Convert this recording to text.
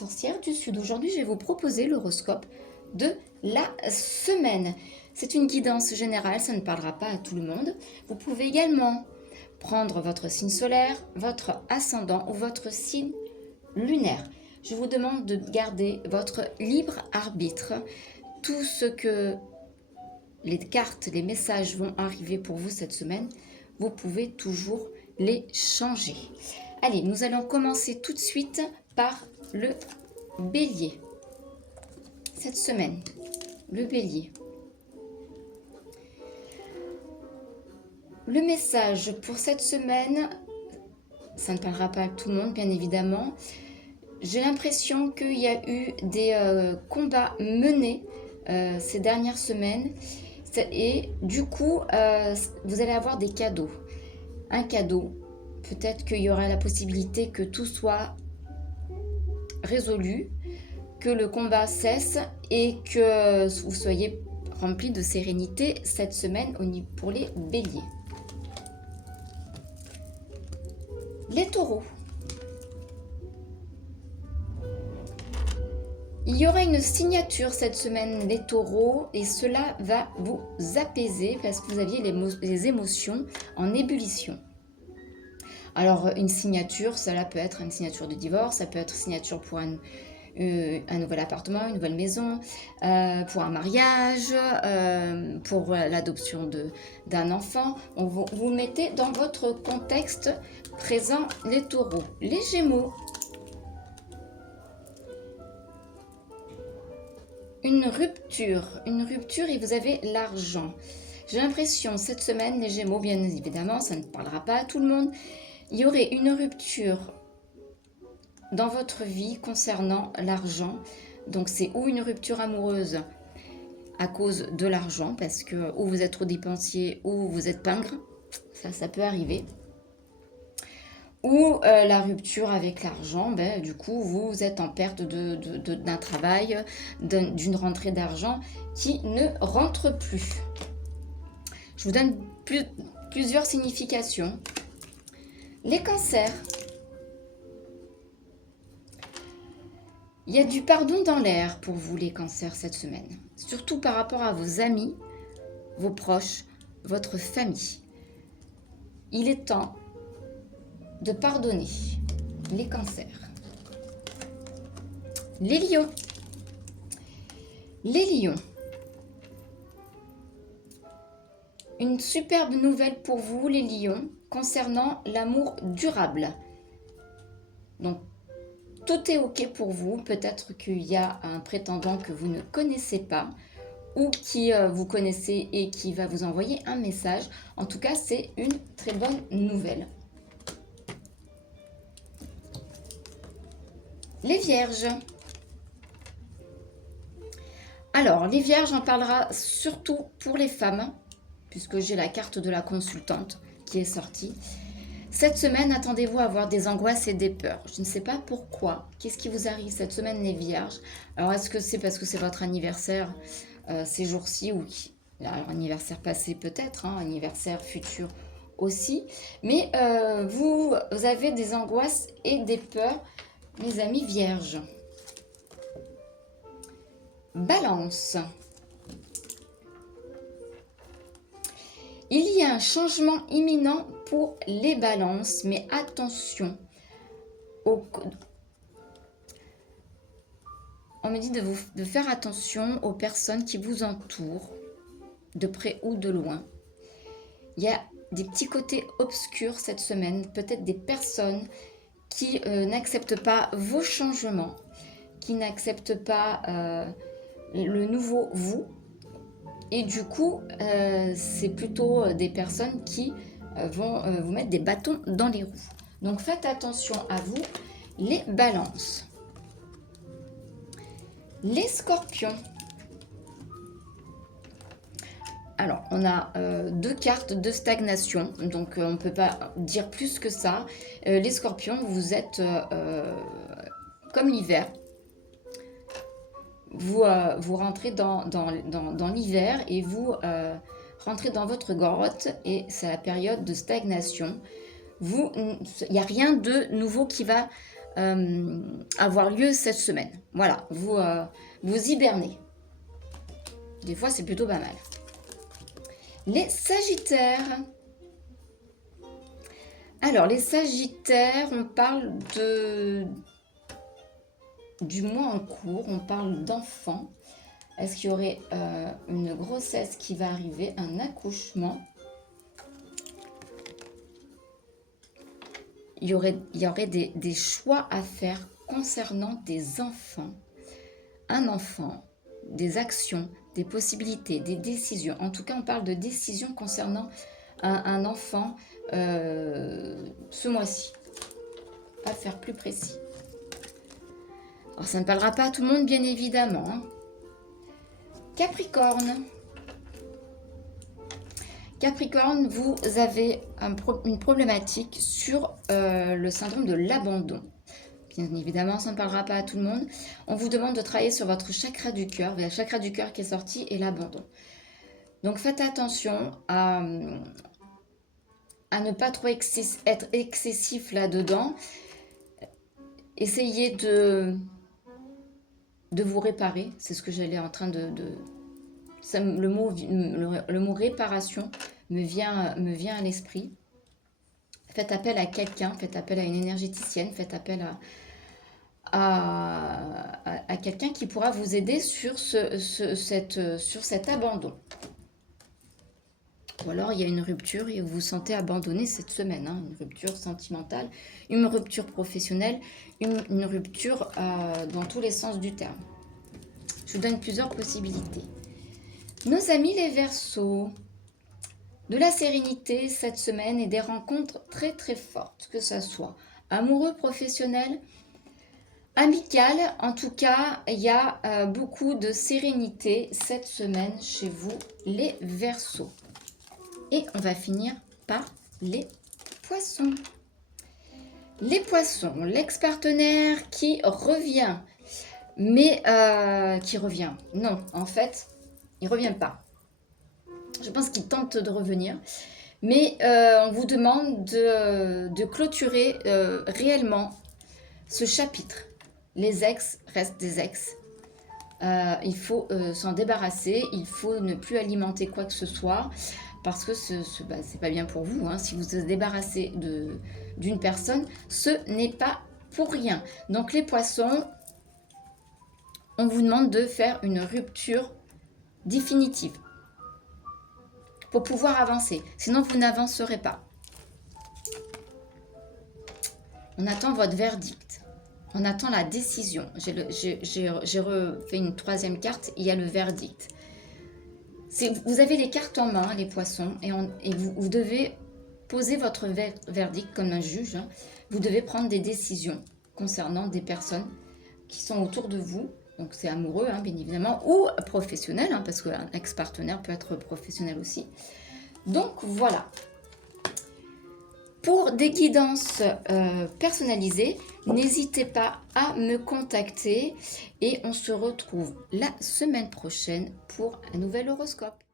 sorcière du Sud. Aujourd'hui, je vais vous proposer l'horoscope de la semaine. C'est une guidance générale, ça ne parlera pas à tout le monde. Vous pouvez également prendre votre signe solaire, votre ascendant ou votre signe lunaire. Je vous demande de garder votre libre arbitre. Tout ce que les cartes, les messages vont arriver pour vous cette semaine, vous pouvez toujours les changer. Allez, nous allons commencer tout de suite par le bélier. Cette semaine, le bélier. Le message pour cette semaine, ça ne parlera pas à tout le monde, bien évidemment. J'ai l'impression qu'il y a eu des combats menés ces dernières semaines. Et du coup, vous allez avoir des cadeaux. Un cadeau. Peut-être qu'il y aura la possibilité que tout soit résolu, que le combat cesse et que vous soyez rempli de sérénité cette semaine pour les béliers. Les taureaux. Il y aura une signature cette semaine, les taureaux, et cela va vous apaiser parce que vous aviez les émotions en ébullition. Alors, une signature, cela peut être une signature de divorce, ça peut être une signature pour un nouvel appartement, une nouvelle maison, pour un mariage, pour l'adoption d'un enfant. Vous mettez dans votre contexte présent les taureaux. Les gémeaux. Une rupture et vous avez l'argent. J'ai l'impression cette semaine, les gémeaux, bien évidemment, ça ne parlera pas à tout le monde, il y aurait une rupture dans votre vie concernant l'argent. Donc c'est ou une rupture amoureuse à cause de l'argent, parce que ou vous êtes trop dépensier ou vous êtes pingre, ça peut arriver. Ou la rupture avec l'argent, du coup vous êtes en perte d'un travail, d'une rentrée d'argent qui ne rentre plus. Je vous donne plusieurs significations. Les cancers. Il y a du pardon dans l'air pour vous les cancers cette semaine. Surtout par rapport à vos amis, vos proches, votre famille. Il est temps de pardonner les cancers. Les lions. Les lions. Une superbe nouvelle pour vous, les lions, concernant l'amour durable. Donc, tout est OK pour vous. Peut-être qu'il y a un prétendant que vous ne connaissez pas ou qui vous connaissez et qui va vous envoyer un message. En tout cas, c'est une très bonne nouvelle. Les vierges. Alors, les vierges, on parlera surtout pour les femmes, puisque j'ai la carte de la consultante qui est sortie. Cette semaine, attendez-vous à avoir des angoisses et des peurs. Je ne sais pas pourquoi. Qu'est-ce qui vous arrive cette semaine, les vierges? Alors, est-ce que c'est parce que c'est votre anniversaire ces jours-ci ou anniversaire passé peut-être, anniversaire futur aussi. Mais vous avez des angoisses et des peurs, mes amis vierges. Balance. Il y a un changement imminent pour les balances, mais attention. On me dit de faire attention aux personnes qui vous entourent, de près ou de loin. Il y a des petits côtés obscurs cette semaine, peut-être des personnes qui n'acceptent pas vos changements, qui n'acceptent pas le nouveau vous. Et du coup, c'est plutôt des personnes qui vont vous mettre des bâtons dans les roues. Donc faites attention à vous, les balances. Les scorpions. Alors, on a deux cartes de stagnation, donc on ne peut pas dire plus que ça. Les scorpions, vous êtes comme l'hiver. Vous rentrez dans l'hiver et vous rentrez dans votre grotte et c'est la période de stagnation. Il n'y a rien de nouveau qui va avoir lieu cette semaine. Voilà, vous hibernez. Des fois, c'est plutôt pas mal. Les Sagittaires. Alors, les Sagittaires, on parle du mois en cours, on parle d'enfants. Est-ce qu'il y aurait une grossesse qui va arriver, un accouchement? Il y aurait des choix à faire concernant des enfants. Un enfant, des actions, des possibilités, des décisions. En tout cas, on parle de décisions concernant un enfant ce mois-ci. Pas faire plus précis. Alors, ça ne parlera pas à tout le monde, bien évidemment. Hein. Capricorne. Capricorne, vous avez une problématique sur le syndrome de l'abandon. Bien évidemment, ça ne parlera pas à tout le monde. On vous demande de travailler sur votre chakra du cœur. Le chakra du cœur qui est sorti et l'abandon. Donc, faites attention à ne pas trop être excessif là-dedans. Essayez de vous réparer. C'est ce que j'allais en train le mot réparation me vient à l'esprit. Faites appel à quelqu'un, faites appel à une énergéticienne, faites appel à quelqu'un qui pourra vous aider sur cet abandon. Ou alors il y a une rupture et vous vous sentez abandonné cette semaine, hein, une rupture sentimentale, une rupture professionnelle, une rupture dans tous les sens du terme. Je vous donne plusieurs possibilités. Nos amis les Verseaux, de la sérénité cette semaine et des rencontres très très fortes, que ce soit amoureux, professionnel, amical. En tout cas, il y a beaucoup de sérénité cette semaine chez vous les Verseaux. Et on va finir par les Poissons. Les Poissons, l'ex-partenaire qui revient, mais qui revient. Non, en fait, il ne revient pas. Je pense qu'il tente de revenir. Mais on vous demande de clôturer réellement ce chapitre. Les ex restent des ex. Il faut s'en débarrasser. Il faut ne plus alimenter quoi que ce soit. Parce que c'est pas bien pour vous. Hein. Si vous vous débarrassez d'une personne, ce n'est pas pour rien. Donc les Poissons, on vous demande de faire une rupture définitive pour pouvoir avancer. Sinon, vous n'avancerez pas. On attend votre verdict. On attend la décision. J'ai refait une troisième carte. Il y a le verdict. Vous avez les cartes en main, les Poissons, et vous devez poser votre verdict comme un juge. Hein. Vous devez prendre des décisions concernant des personnes qui sont autour de vous. Donc, c'est amoureux, hein, bien évidemment, ou professionnel, hein, parce qu'un ex-partenaire peut être professionnel aussi. Donc, voilà. Pour des guidances personnalisées, n'hésitez pas à me contacter et on se retrouve la semaine prochaine pour un nouvel horoscope.